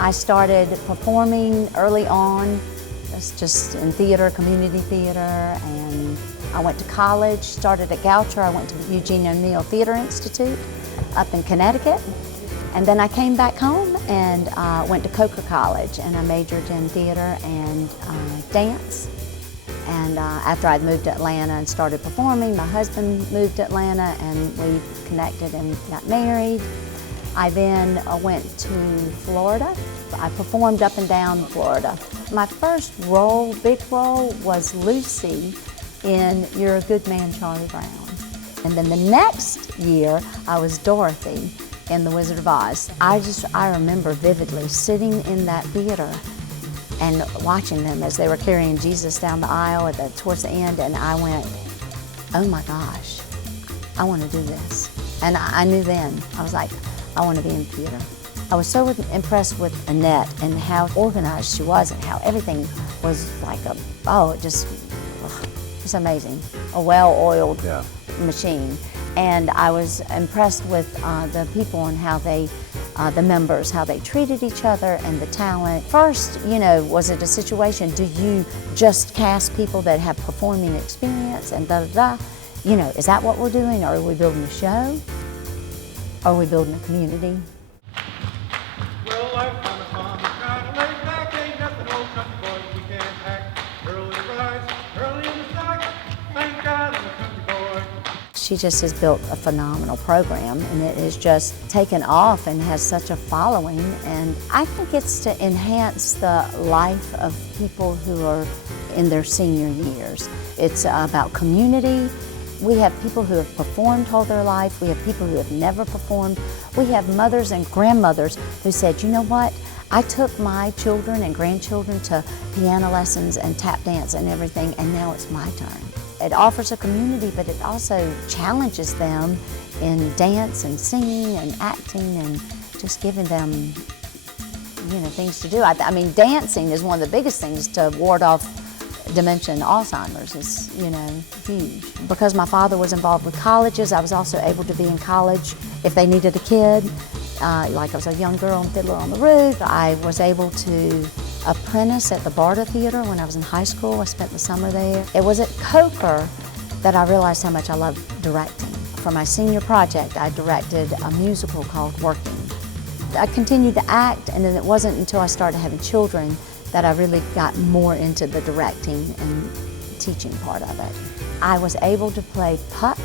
I started performing early on, just in theater, community theater, and I went to college, started at Goucher. I went to the Eugene O'Neill Theater Institute up in Connecticut. And then I came back home and went to Coker College, and I majored in theater and dance. And after I'd moved to Atlanta and started performing, my husband moved to Atlanta and we connected and got married. I then went to Florida. I performed up and down Florida. My first role, big role, was Lucy in You're a Good Man, Charlie Brown. And then the next year, I was Dorothy in The Wizard of Oz. I remember vividly sitting in that theater and watching them as they were carrying Jesus down the aisle towards the end, and I went, oh my gosh, I want to do this. And I knew then, I was like, I want to be in theater. I was so impressed with Annette and how organized she was and how everything was like it's amazing. A well-oiled machine. And I was impressed with the people and how the members, how they treated each other and the talent. First, was it a situation, do you just cast people that have performing experience and da-da-da? Is that what we're doing? Or are we building a show? Are we building a community? Well, life on the farm is kinda laid back, ain't nothing old country boys we can't hack. Early rise, early in the sack, thank God I'm a country boy. She just has built a phenomenal program, and it has just taken off and has such a following. And I think it's to enhance the life of people who are in their senior years. It's about community. We have people who have performed all their life. We have people who have never performed. We have mothers and grandmothers who said, you know what? I took my children and grandchildren to piano lessons and tap dance and everything, and now it's my turn. It offers a community, but it also challenges them in dance and singing and acting and just giving them, things to do. I mean, dancing is one of the biggest things to ward off dementia and Alzheimer's. Is huge. Because my father was involved with colleges, I was also able to be in college if they needed a kid. Like I was a young girl in Fiddler on the Roof. I was able to apprentice at the Barda Theater when I was in high school. I spent the summer there. It was at Coker that I realized how much I loved directing. For my senior project, I directed a musical called Working. I continued to act, and then it wasn't until I started having children that I really got more into the directing and teaching part of it. I was able to play Puck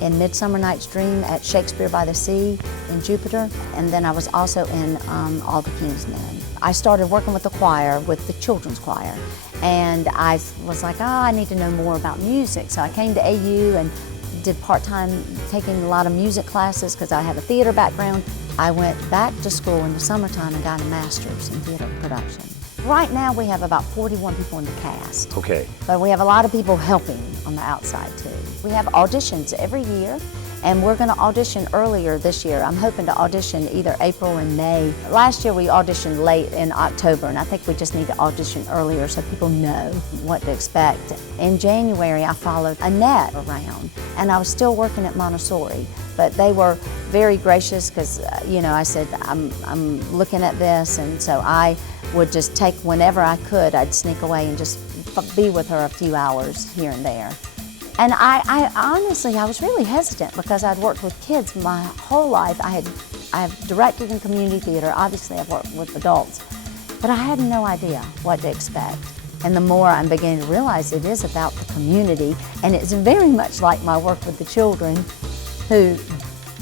in Midsummer Night's Dream at Shakespeare by the Sea in Jupiter, and then I was also in All the King's Men. I started working with the choir, with the children's choir, and I was like, I need to know more about music. So I came to AU and did part-time, taking a lot of music classes because I have a theater background. I went back to school in the summertime and got a master's in theater production. Right now we have about 41 people in the cast. Okay. But we have a lot of people helping on the outside too. We have auditions every year, and we're going to audition earlier this year. I'm hoping to audition either April and May. Last year we auditioned late in October, and I think we just need to audition earlier so people know what to expect. In January I followed Annette around, and I was still working at Montessori, but they were very gracious because, I said, I'm looking at this, and so I would just take whenever I could, I'd sneak away and just be with her a few hours here and there. And I honestly, I was really hesitant because I'd worked with kids my whole life. I've directed in community theater. Obviously, I've worked with adults, but I had no idea what to expect. And the more I'm beginning to realize it is about the community, and it's very much like my work with the children who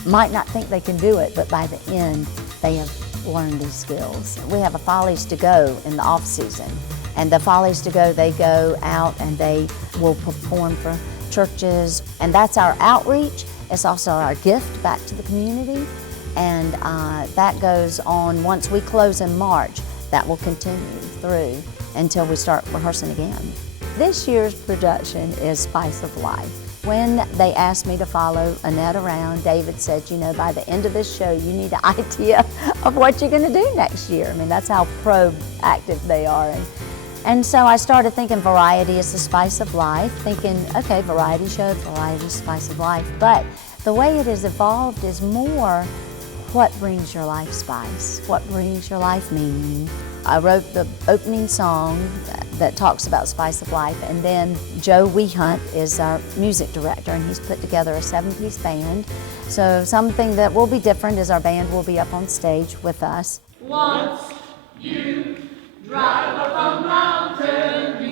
might not think they can do it, but by the end, they have learned these skills. We have a Follies to Go in the off season, and the Follies to Go, they go out and they will perform for churches, and that's our outreach. It's also our gift back to the community, and that goes on once we close in March. That will continue through until we start rehearsing again. This year's production is Spice of Life. When they asked me to follow Annette around, David said, by the end of this show, you need an idea of what you're going to do next year. I mean, that's how proactive they are. And so I started thinking variety is the spice of life, thinking, okay, variety show, variety, spice of life. But the way it has evolved is more what brings your life spice? What brings your life meaning? I wrote the opening song that talks about Spice of Life, and then Joe Wehunt is our music director, and he's put together a 7-piece band. So something that will be different is our band will be up on stage with us. Once you drive up a mountain,